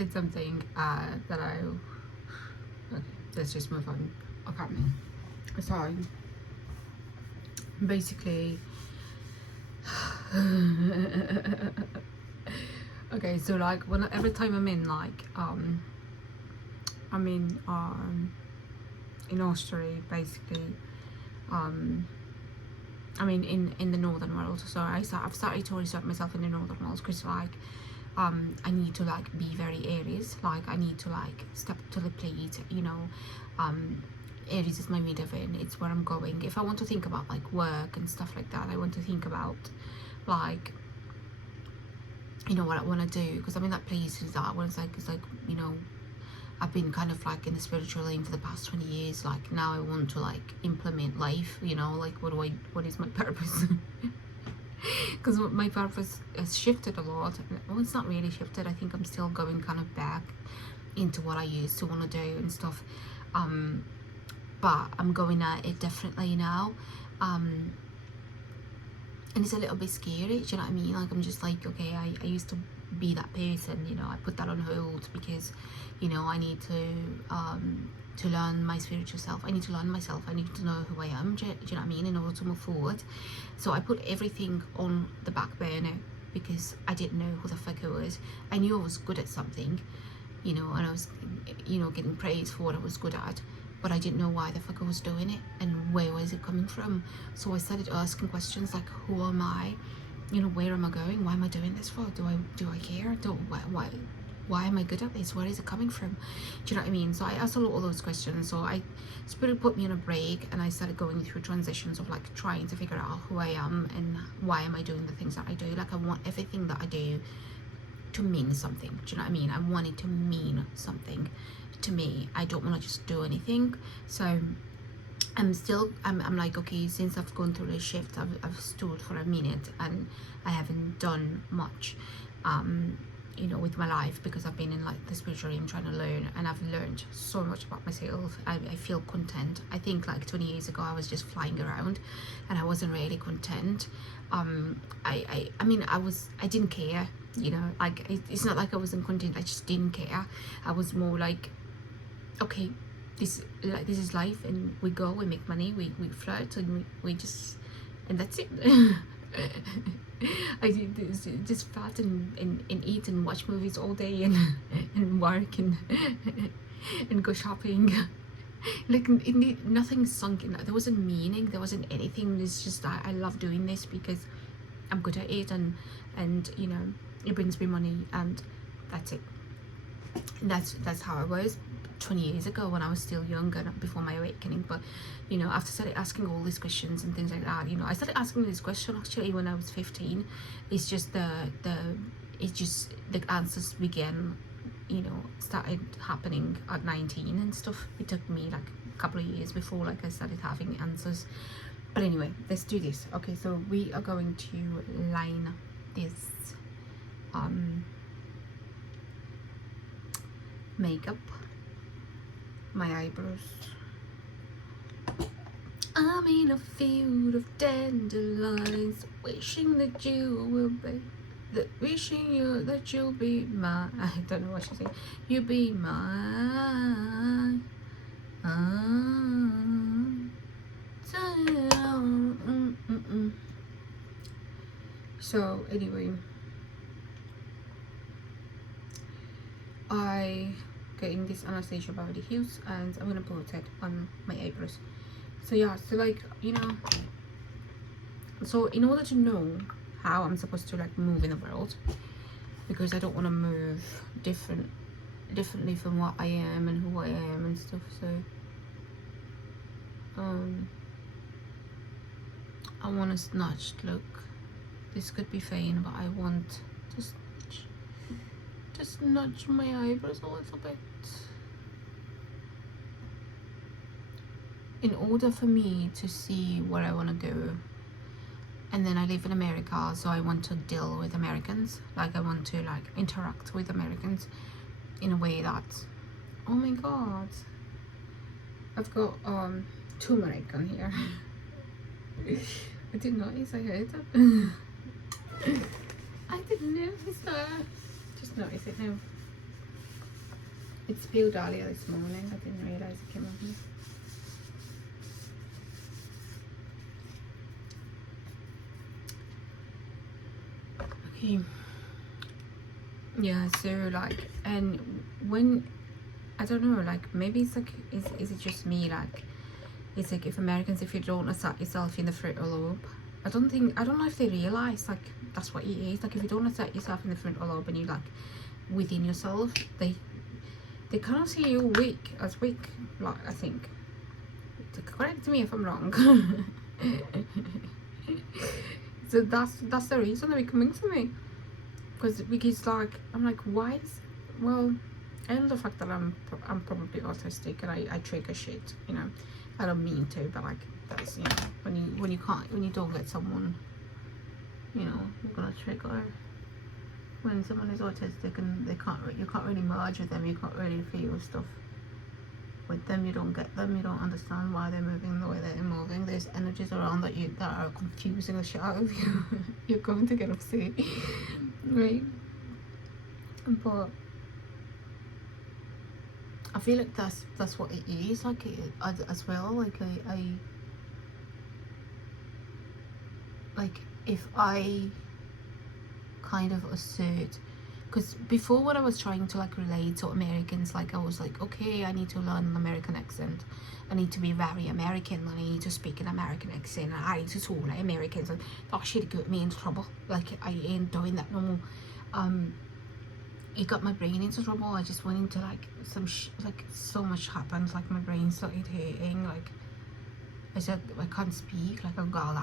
said something that I... Okay, let's just move on. Okay. So, basically... okay, so like, every time I'm in, like, in Austria, basically, I mean, in the northern world. So I've started to research myself in the northern world, because like, I need to like be very Aries. Like, I need to like step to the plate, you know. Aries is my midheaven. It's where I'm going. If I want to think about like work and stuff like that, I want to think about like, you know, what I want to do, because I'm in that place is that when it's like, you know, I've been kind of like in the spiritual lane for the past 20 years. Like, now I want to like implement life, you know, like what is my purpose? Because my purpose has shifted a lot. Well, it's not really shifted. I think I'm still going kind of back into what I used to want to do and stuff, but I'm going at it differently now, and it's a little bit scary, do you know what I mean? Like, I'm just like, okay, I used to be that person, you know. I put that on hold because, you know, I need to learn my spiritual self. I need to learn myself. I need to know who I am, do you know what I mean, in order to move forward. So I put everything on the back burner because I didn't know who the fuck I was. I knew I was good at something, you know, and I was, you know, getting praise for what I was good at, but I didn't know why the fuck I was doing it and where was it coming from. So I started asking questions like, who am I? You know, where am I going? Why am I doing this for? Do I care? Why am I good at this? Where is it coming from? Do you know what I mean? So I asked a lot of those questions. So Spirit put me on a break, and I started going through transitions of like trying to figure out who I am and why am I doing the things that I do. Like, I want everything that I do to mean something. Do you know what I mean? I want it to mean something to me. I don't want to just do anything. So I'm like, okay, since I've gone through the shift, I've stood for a minute and I haven't done much, you know, with my life, because I've been in like the spiritual realm trying to learn, and I've learned so much about myself. I feel content. I think like 20 years ago I was just flying around and I wasn't really content. I mean, I didn't care, you know, like it's not like I wasn't content, I just didn't care. I was more like, okay, this is life, and we go, we make money, we flirt, and we just, and that's it. I just fat and eat and watch movies all day and work and go shopping. Like, nothing sunk in that. There wasn't meaning, there wasn't anything. It's just that I love doing this because I'm good at it, and you know, it brings me money, and that's it. And that's how I was 20 years ago when I was still younger, before my awakening. But you know, after I started asking all these questions and things like that, you know, I started asking this question actually when I was 15. It's just the answers began, you know, started happening at 19 and stuff. It took me like a couple of years before like I started having answers. But anyway, let's do this. Okay, so we are going to line this makeup, my eyebrows. I'm in a field of dandelions, wishing that you will be, wishing you that you'll be mine. I don't know what she's saying. You be mine. So anyway, I getting this Anastasia Beverly Hills, and I'm gonna put it on my eyebrows. So yeah, so like, you know, so in order to know how I'm supposed to like move in the world, because I don't want to move differently from what I am and who I am and stuff, so I want a snatched look. This could be fine, but I want just nudge my eyebrows a little bit in order for me to see where I want to go. And then I live in America, so I want to deal with Americans. Like, I want to like interact with Americans in a way that, oh my god, I've got turmeric on here. I didn't notice I heard that. I didn't notice that. Just notice it now. It spilled earlier this morning. I didn't realise it came over. Okay. Yeah, so like, and when, I don't know, like maybe it's like, is it just me, like, it's like if Americans, if you don't accept yourself in the frontal lobe, I don't know if they realise like that's what it is. Like if you don't accept yourself in the frontal lobe and you like within yourself, they kind of see you weak, like I think. Correct me if I'm wrong. So that's the reason they're coming to me. Because like I'm like, why is, well, and the fact that I'm probably autistic and I trigger shit, you know. I don't mean to, but like that's, you know, when you don't get someone, you know, you're gonna trigger. When someone is autistic and you can't really merge with them, you can't really feel stuff with them, you don't get them, you don't understand why they're moving the way they're moving. There's energies around that are confusing the shit out of you. You're going to get upset, right? But I feel like that's what it is, like as well. Like if I kind of assert, because before when I was trying to like relate to Americans, like I was like, okay, I need to learn an American accent, I need to be very American, I need to speak an American accent, I need to talk like Americans, and that shit got me into trouble. Like I ain't doing that no more. It got my brain into trouble. I just went into like like so much happened, like my brain started hurting, like I said I can't speak, like I'm going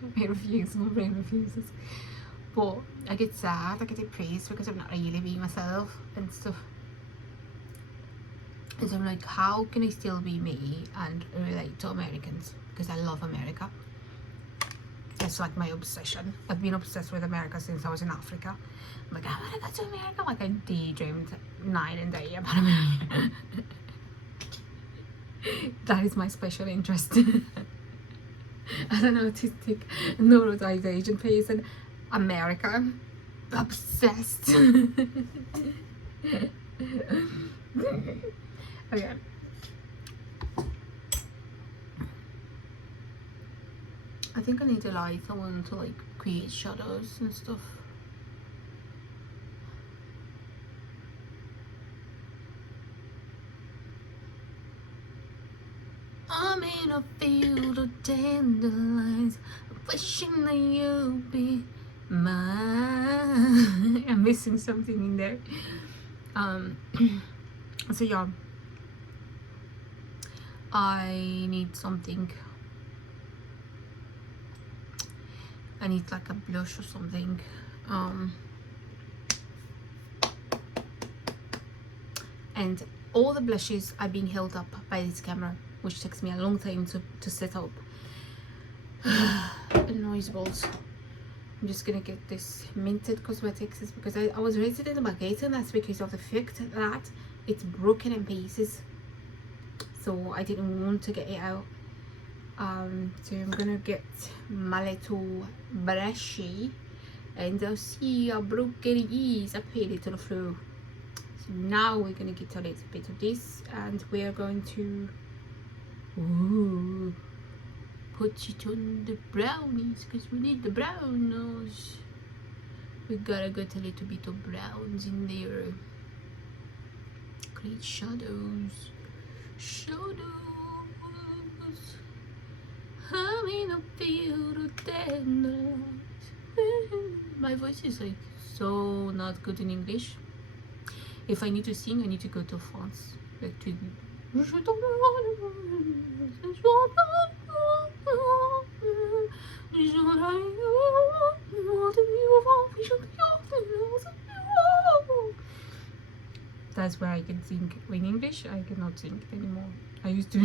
my brain refuses. But I get sad, I get depressed because I'm not really being myself and stuff. And so I'm like, how can I still be me and relate to Americans? Because I love America. It's like my obsession. I've been obsessed with America since I was in Africa. I'm like, I want to go to America. Like I daydreamed night and day about America. That is my special interest. As an autistic neurodivergent person, America, obsessed. Okay. I think I need to light someone to like create shadows and stuff. I'm in a field of dandelions, wishing that you'd be mine. I'm missing something in there. So yeah, I need something. I need like a blush or something. And all the blushes are being held up by this camera, which takes me a long time to set up. Noise balls. I'm just gonna get this Minted Cosmetics because I was raised in a baguette, and that's because of the fact that it's broken in pieces, so I didn't want to get it out. So I'm gonna get my little brushy and I'll see how broken it is. I put it on the floor. So now we're gonna get a little bit of this and we're going to put it on the brownies because we need the brown nose. We gotta get a little bit of browns in there. Create shadows. I'm in a field of dandelions. My voice is like so not good in English. If I need to sing, I need to go to France. Like to that's where I can sing. In English, I cannot sing anymore. I used to.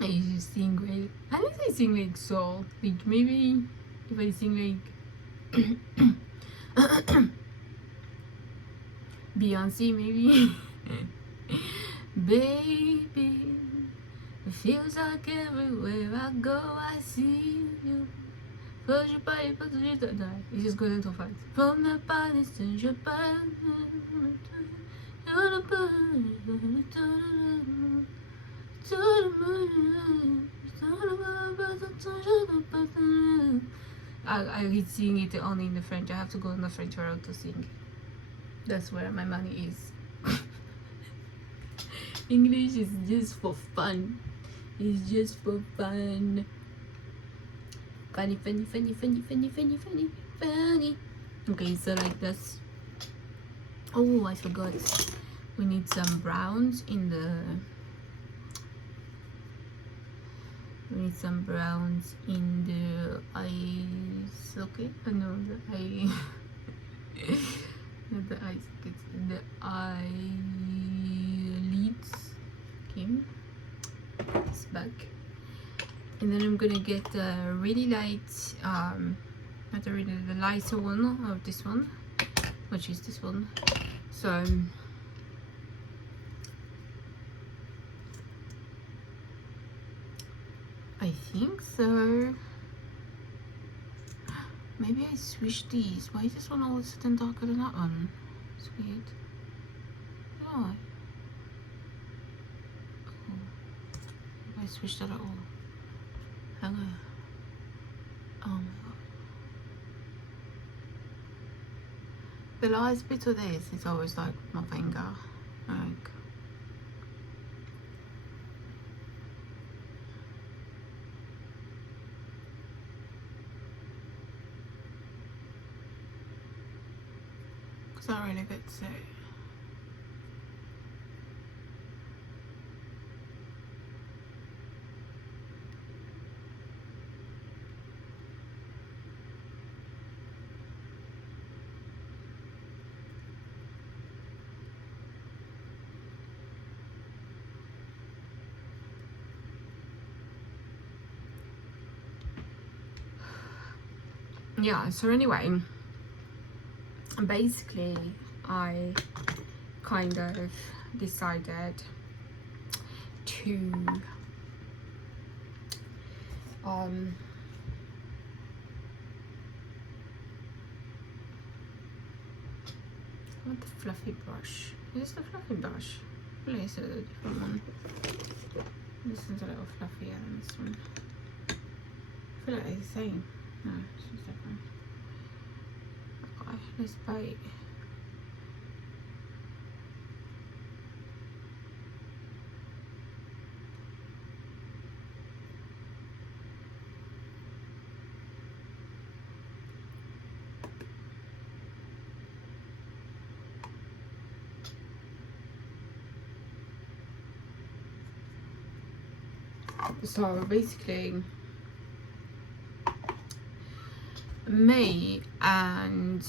I used to sing well. I think I sing like soul. Like maybe if I sing like Beyonce, maybe. Baby, it feels like everywhere I go I see you. Push your body, but you don't die. It just goes into fight. From the body to your body. I read sing it only in the French. I have to go in the French world to sing. That's where my money is. English is just for fun. It's just for fun. Funny, funny, funny, funny, funny, funny, funny, funny. Okay, so like this. Oh, I forgot. We need some browns in the. We need some browns in the eyes. Okay, no, the eye. Not the eyes. The eyelids. Okay, it's back. And then I'm gonna get a really light, not a really the lighter one of this one, which is this one. So I think so. Maybe I switched these. Why is this one all of a sudden darker than that one? It's weird. Oh. I switched that at all. Hang on. Oh my god. The last bit of this is always like my finger. Like. It's not really good to say. Yeah, so anyway, basically I kind of decided to what the fluffy brush? Is this the fluffy brush? Really, is it a different one? This one's a little fluffier than this one. I feel like they're the same. No, this one's different. Okay, let's bite. So basically, me and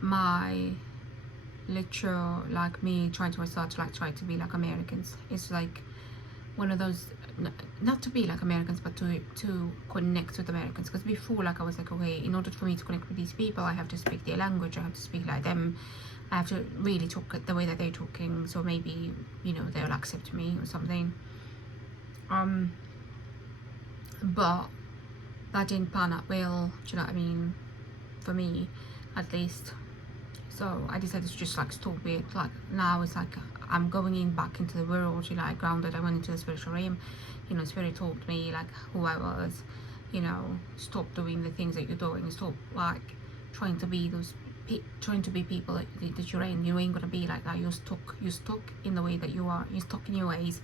my literal, like me trying to myself to like try to be like Americans, it's like one of those, not to be like Americans, but to connect with Americans. Because before, like, I was like, okay, in order for me to connect with these people, I have to speak their language, I have to speak like them, I have to really talk the way that they're talking, so maybe, you know, they'll accept me or something. But that didn't pan out well, do you know what I mean, for me at least. So I decided to just like stop it. Like now it's like I'm going in back into the world, you know, I grounded, I went into the spiritual realm, you know, spirit told me like who I was, you know, stop doing the things that you're doing, stop like trying to be those trying to be people that you're in. You ain't gonna be like that. You're stuck in the way that you are, you're stuck in your ways.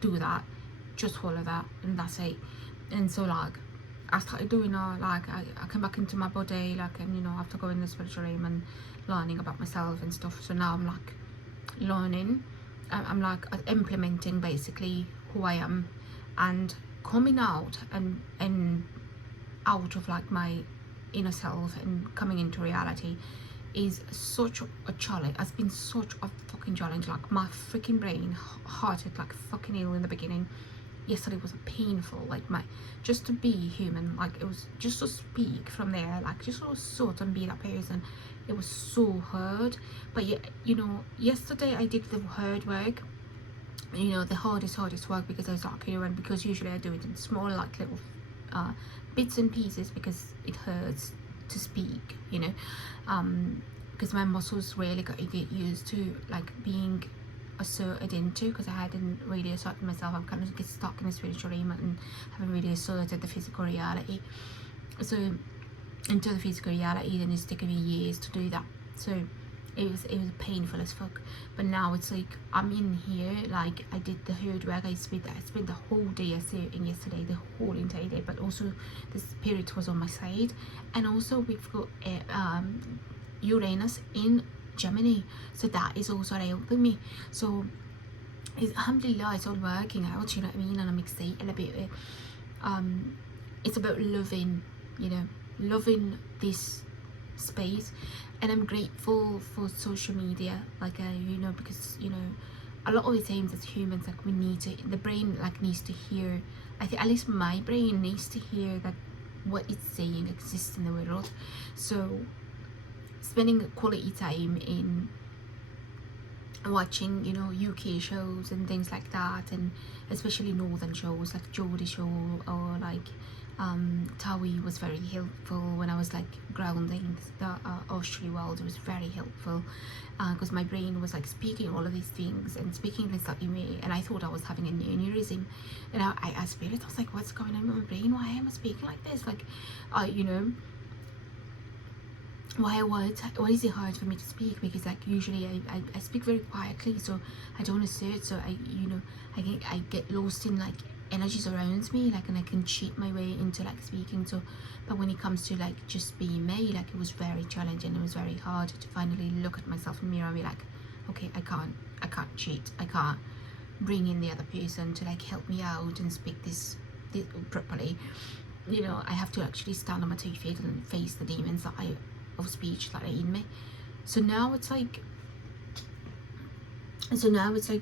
Do that, just follow that, and that's it. And so like I started doing like I came back into my body, like, and you know, after going the spiritual realm and learning about myself and stuff. So now I'm like learning, I'm like implementing basically who I am, and coming out and out of like my inner self and coming into reality is such a challenge. Has been such a fucking challenge. Like my freaking brain hurted like fucking ill in the beginning. Yesterday was painful, like my just to be human, like it was just to speak from there, like just to sort and be that person, it was so hard. But yeah, you know, yesterday I did the hard work, you know, the hardest work, because I was like, you know, and because usually I do it in small like little bits and pieces because it hurts to speak, you know, because my muscles really got to get used to like being asserted into, because I hadn't really asserted myself. I'm kind of get stuck in the spiritual realm and haven't really asserted the physical reality. So into the physical reality, then it's taken me years to do that. So it was painful as fuck. But now it's like I'm in here, like I did the hard work. I spent the whole day asserting yesterday, the whole entire day, but also the spirit was on my side. And also we've got Uranus in Gemini, so that is also helping me. So alhamdulillah, it's all working out, you know what I mean, and I'm excited about it. It's about loving, you know, loving this space. And I'm grateful for social media, like you know, because you know, a lot of the times as humans, like we need to, the brain like needs to hear, I think at least my brain needs to hear that what it's saying exists in the world. So spending quality time in watching, you know, UK shows and things like that, and especially northern shows like Geordie Show or like Towie was very helpful when I was like grounding. The Australian world was very helpful because my brain was like speaking all of these things and speaking in a certain way, and I thought I was having an aneurysm. And I spirit, I was like, what's going on with my brain? Why am I speaking like this? Like you know, why is it hard for me to speak? Because like usually I speak very quietly, so I don't assert, so I, you know, I get lost in like energies around me, like, and I can cheat my way into like speaking. So but when it comes to like just being me, like it was very challenging. It was very hard to finally look at myself in the mirror and be like, okay, I can't cheat, I can't bring in the other person to like help me out and speak this properly, you know. I have to actually stand on my 2 feet and face the demons of speech that are in me. So now it's like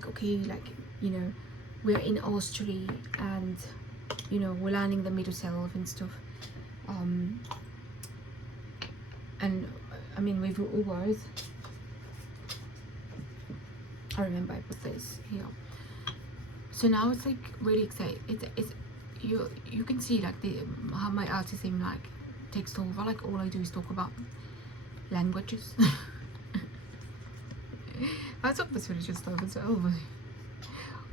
okay, like, you know, we're in Austria and, you know, we're learning the middle self and stuff, and I mean with all words, I remember I put this here. So now it's like really exciting. It's you can see like how my autism like takes over. Like all I do is talk about languages. I talk about spiritual stuff as well, but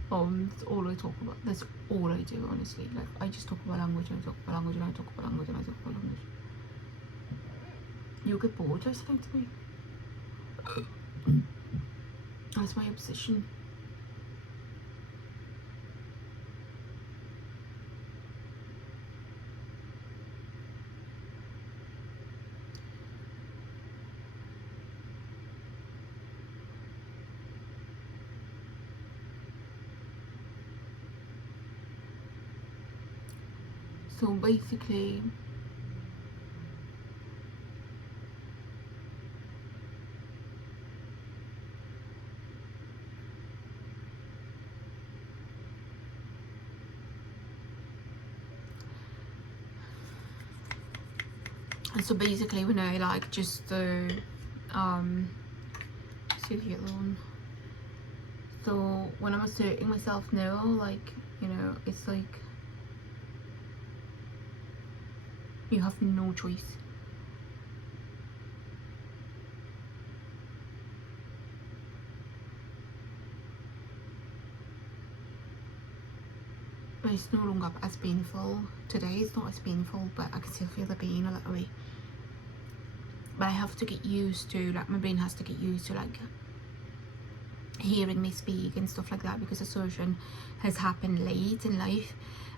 that's all I talk about. That's all I do, honestly. Like I just talk about language and I talk about language and I talk about language and I talk about language. You'll get bored listening to me. That's my obsession. So basically, when I like just sit here alone. So when I'm asserting myself now, like, you know, it's like you have no choice. But it's no longer as painful. Today it's not as painful, but I can still feel the pain a little way. But I have to get used to, like, my brain has to get used to like hearing me speak and stuff like that, because assertion has happened late in life,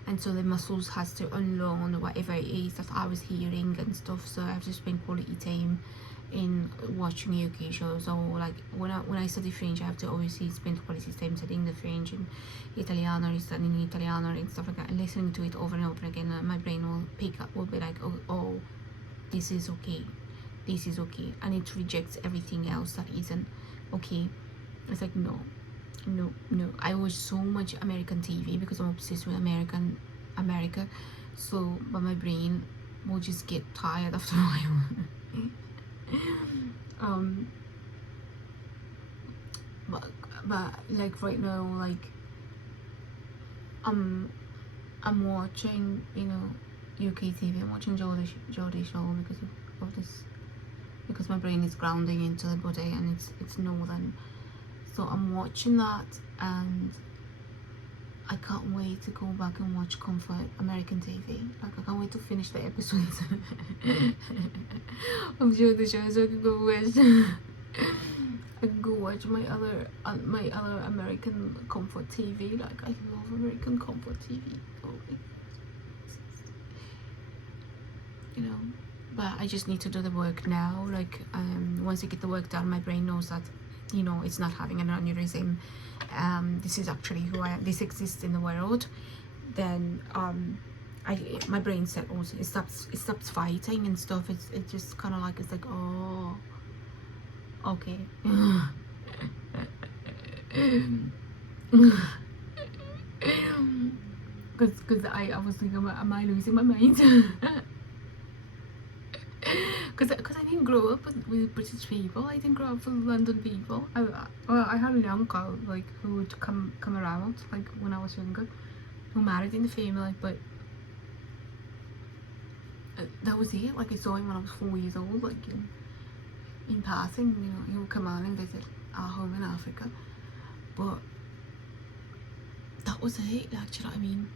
and so the muscles has to unlearn whatever it is that I was hearing and stuff. So I've just spent quality time in watching UK shows, or like when I study French, I have to obviously spend quality time studying the French and Italiano, and studying Italiano and stuff like that, and listening to it over and over again. And my brain will pick up, will be like, oh, this is okay, and it rejects everything else that isn't okay. It's like no. I watch so much American TV because I'm obsessed with America. So, but my brain will just get tired after a while. But like right now, like I'm watching, you know, UK TV. I'm watching Geordie Show of this, because my brain is grounding into the body, and it's northern. So I'm watching that, and I can't wait to go back and watch comfort American TV. Like, I can't wait to finish the episodes. I'm sure the shows I can go watch. I can go watch my other American comfort TV. Like, I love American comfort TV. Oh, you know, but I just need to do the work now. Like, once I get the work done, my brain knows that, you know, it's not having an aneurysm. This is actually who I am. This exists in the world. Then my brain said also it stops fighting and stuff. It's just kind of like, it's like, oh, okay. Because I was thinking, am I losing my mind? Because I didn't grow up with British people. I didn't grow up with London people. I had an uncle, like, who would come around, like, when I was younger, who married in the family, but that was it. Like, I saw him when I was 4 years old, like, in passing. You know, he would come on and visit our home in Africa, but that was it. Like, do you know what I mean?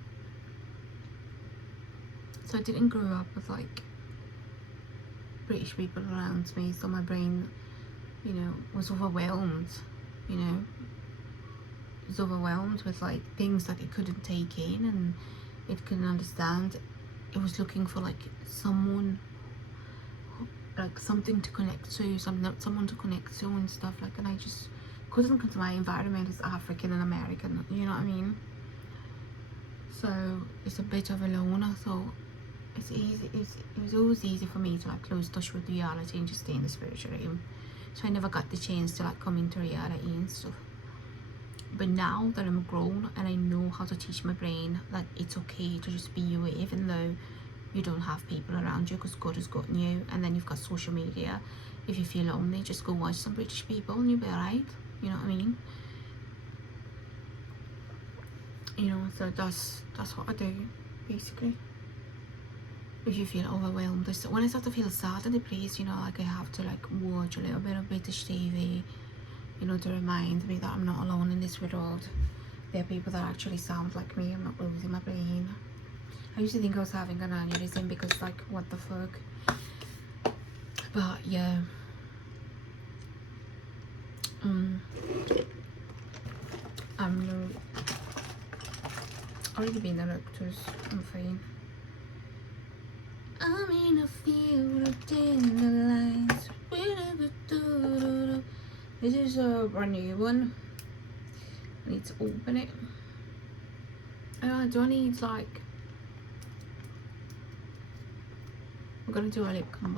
So I didn't grow up with, like, British people around me, so my brain, you know, was overwhelmed, you know, it was overwhelmed with, like, things that it couldn't take in and it couldn't understand. It was looking for, like, someone, like, something to connect to, someone to connect to and stuff, like, and I just couldn't, because my environment is African and American, you know what I mean? So it's a bit of a loner. So it's easy, it was always easy for me to, like, lose touch with reality and just stay in the spiritual realm. So I never got the chance to, like, come into reality and stuff. But now that I'm grown and I know how to teach my brain that it's okay to just be you, even though you don't have people around you, because God has gotten you, and then you've got social media. If you feel lonely, just go watch some British people and you'll be alright, you know what I mean? You know, so that's what I do, basically. If you feel overwhelmed, when I start to feel sad and depressed, you know, like, I have to, like, watch a little bit of British TV, you know, to remind me that I'm not alone in this world. There are people that actually sound like me. I'm not losing my brain. I used to think I was having an aneurysm because, like, what the fuck. But yeah, I'm already been the doctors. I'm fine. I'm in a field of dandelions. This is a brand new one. I need to open it. Do I need, like, I'm gonna do a lip combo.